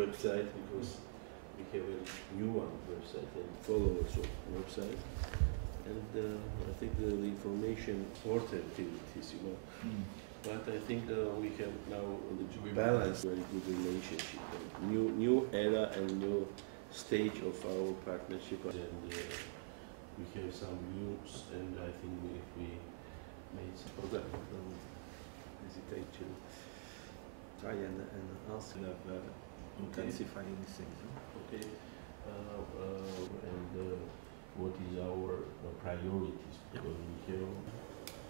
website because we have a new one website and followers of website. And I think the information important activities, But I think we have now the balance, very good relationship, new era and new stage of our partnership. And we have some news, and I think if we made some program, don't hesitate to try and ask intensifying things. Okay. And what is our priorities? Because we have.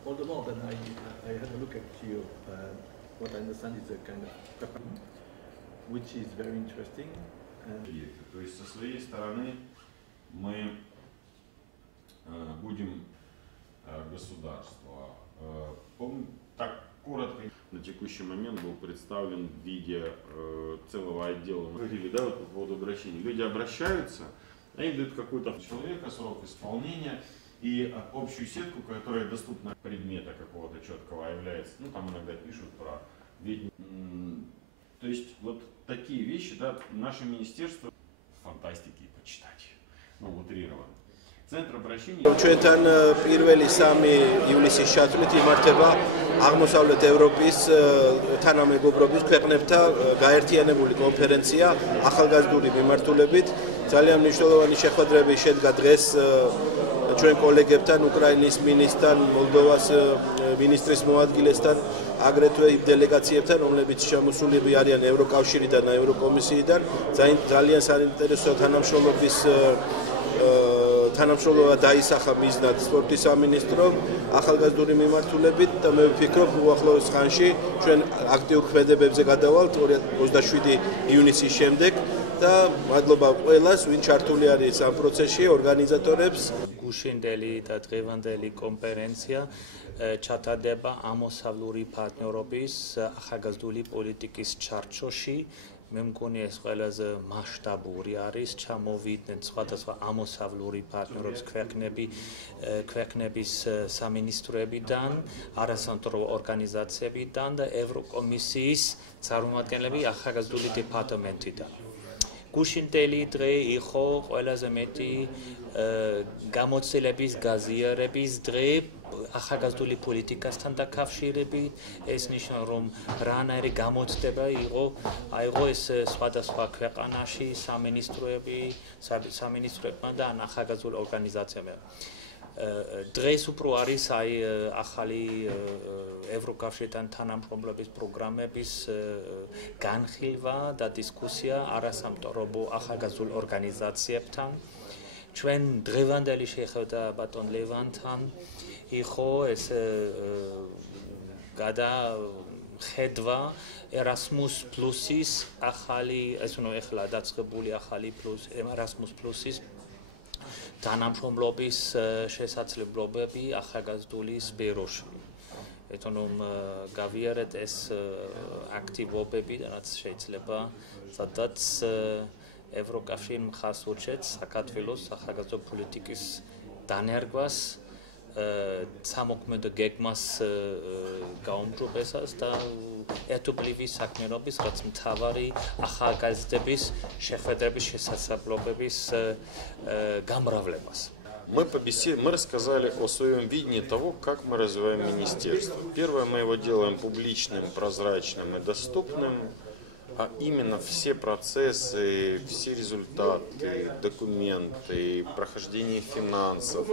All the more, then I had a look at you. What I understand is a kind of preparation, which is very interesting. То есть со своей стороны мы будем государство. Так коротко. На текущий момент был представлен в виде целого отдела. Мы говорили, да, вот по поводу обращений. Люди обращаются, они дают какой-то человека срок исполнения и общую сетку, которая доступна предмета какого-то четкого является. Ну, там иногда пишут про ведьм. То есть вот такие вещи, да, наше министерство фантастики почитать, ну, утрированно. Центр обращения. ჩვენთან პირველი 3 ივლისის ჩათვლით იმართება აღმოსავლეთ ევროპის თანამეგობრობის ქვეყნებთან გაერთიანებული კონფერენცია ახალგაზრდული მიმართულებით. ძალიან მნიშვნელოვანი შეხვედრები შედგა დღეს ჩვენ კოლეგებთან, უკრაინის მინისტრთან, მოლდოვას მინისტრის მოადგილესთან, აგრეთვე იმ დელეგაციებთან, რომლებიც შემოსულები არიან ევროკავშირიდან და ევროკომისიიდან. ძალიან საინტერესო თანამშრომლობა დაისახა მიზნად სპორტის სამინისტრო ახალგაზრდული მიმართულებით და მე ვფიქრობ უახლოეს ხანში ჩვენ აქტიურ ქმედებებზე გადავალთ 27 ივნისის შემდეგ და მადლობა ყველას, ვინ ჩართული არის ამ პროცესში, ორგანიზატორებს. გუშინდელი და დღევანდელი კონფერენცია ჩატარდება ამოსავლური პარტნიორობის ახალგაზრდული პოლიტიკის ჩარჩოში. მე მგონი ეს ყველაზე მასშტაბური არის, ჩამოვიდნენ სხვადასხვა ამოსავლური პარტნიორობის ქვეყნების სამინისტროებიდან, არასამთავრობო ორგანიზაციებიდან და ევროკომისიის წარმომადგენლები ახალგაზრდული დეპარტამენტიდან. გუშინდელი დღე იყო ყველაზე მეტი გამოცდილების გაზიარების დღე ახალგაზრდული პოლიტიკასთან დაკავშირებით. ეს ნიშნავს, რომ რანაირი გამოცდება იყო ეს სხვადასხვა ქვეყანაში სამინისტროებმა და ახალგაზრდულ ორგანიზაციებმა. დღეს უფრო არის ახალი ევროკავშირთან თანამშრომლობის პროგრამების განხილვა და დისკუსია არასამთავრობო ახალგაზრდულ ორგანიზაციებთან. ჩვენ დღევანდელი შეხვედრა ბატონ ლევანთან იყო ეს გადახედვა Erasmus Plusis ახალი, ეხლა დაწყებული ახალი Erasmus Plusis თანამშრომლობის შესაძლებლობები ახალგაზრდული სფეროში. Etonum გავიარეთ ეს აქტივობები, რაც შეიძლება სადაც ევროკავშირი მხარს უჭერს საქართველოს ახალგაზრდულ პოლიტიკის დანერგვას, სამოქმედო გეგმას გაუმჯობესებას და ერთობლივი საქმიანობის, რაც მთავარი ახალგაზრდების შეხვედრების შესაძლებლობების გამრავლებას. Мы рассказали о своем видении того, как мы развиваем министерство. Первое, мы его делаем публичным, прозрачным и доступным, а именно все процессы, все результаты, документы, прохождение финансов,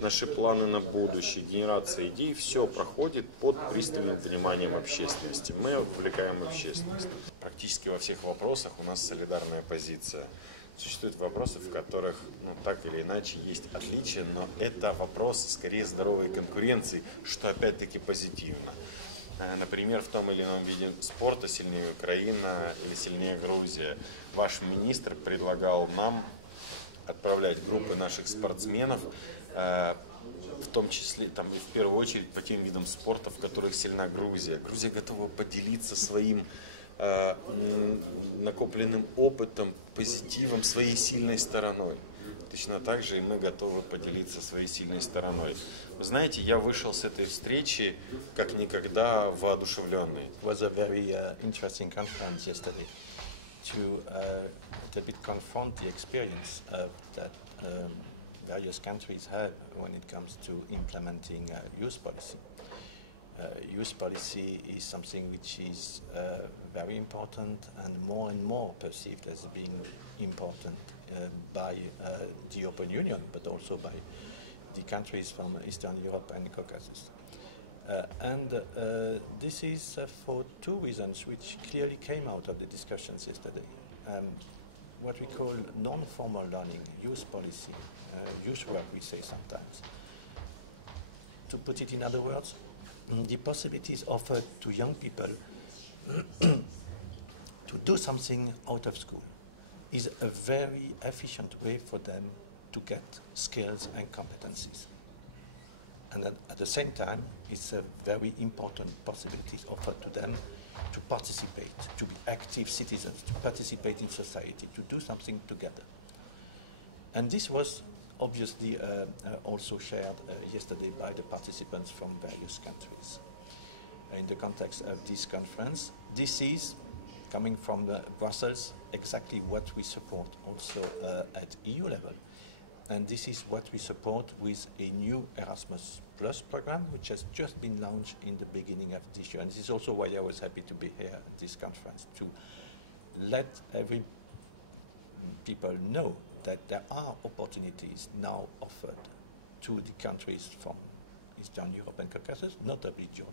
наши планы на будущее, генерация идей, все проходит под пристальным вниманием общественности. Мы вовлекаем общественность. Практически во всех вопросах у нас солидарная позиция. Существуют вопросы, в которых так или иначе есть отличия, но это вопросы скорее здоровой конкуренции, что опять-таки позитивно. Например, в том или ином виде спорта сильнее Украина или сильнее Грузия. Ваш министр предлагал нам отправлять группы наших спортсменов, в том числе, и в первую очередь, по тем видам спорта, в которых сильна Грузия. Грузия готова поделиться своим накопленным опытом, позитивом, своей сильной стороной. Точно так же и мы готовы поделиться своей сильной стороной. Вы знаете, я вышел с этой встречи как никогда воодушевленный. It was a very interesting conference yesterday. to a little bit confront the experience that various countries have when it comes to implementing youth policy. Youth policy is something which is very important and more perceived as being important by the European Union, but also by the countries from Eastern Europe and Caucasus. This is for two reasons which clearly came out of the discussions yesterday. What we call non-formal learning, youth policy, youth work we say sometimes. To put it in other words, the possibilities offered to young people to do something out of school is a very efficient way for them to get skills and competencies. And then at the same time, it's a very important possibility offered to them to participate, to be active citizens, to participate in society, to do something together. And this was obviously also shared yesterday by the participants from various countries. In the context of this conference, this is, coming from Brussels, exactly what we support also at EU level. And this is what we support with a new Erasmus Plus program, which has just been launched in the beginning of this year. And this is also why I was happy to be here at this conference, to let every people know that there are opportunities now offered to the countries from Eastern Europe and Caucasus, notably Georgia.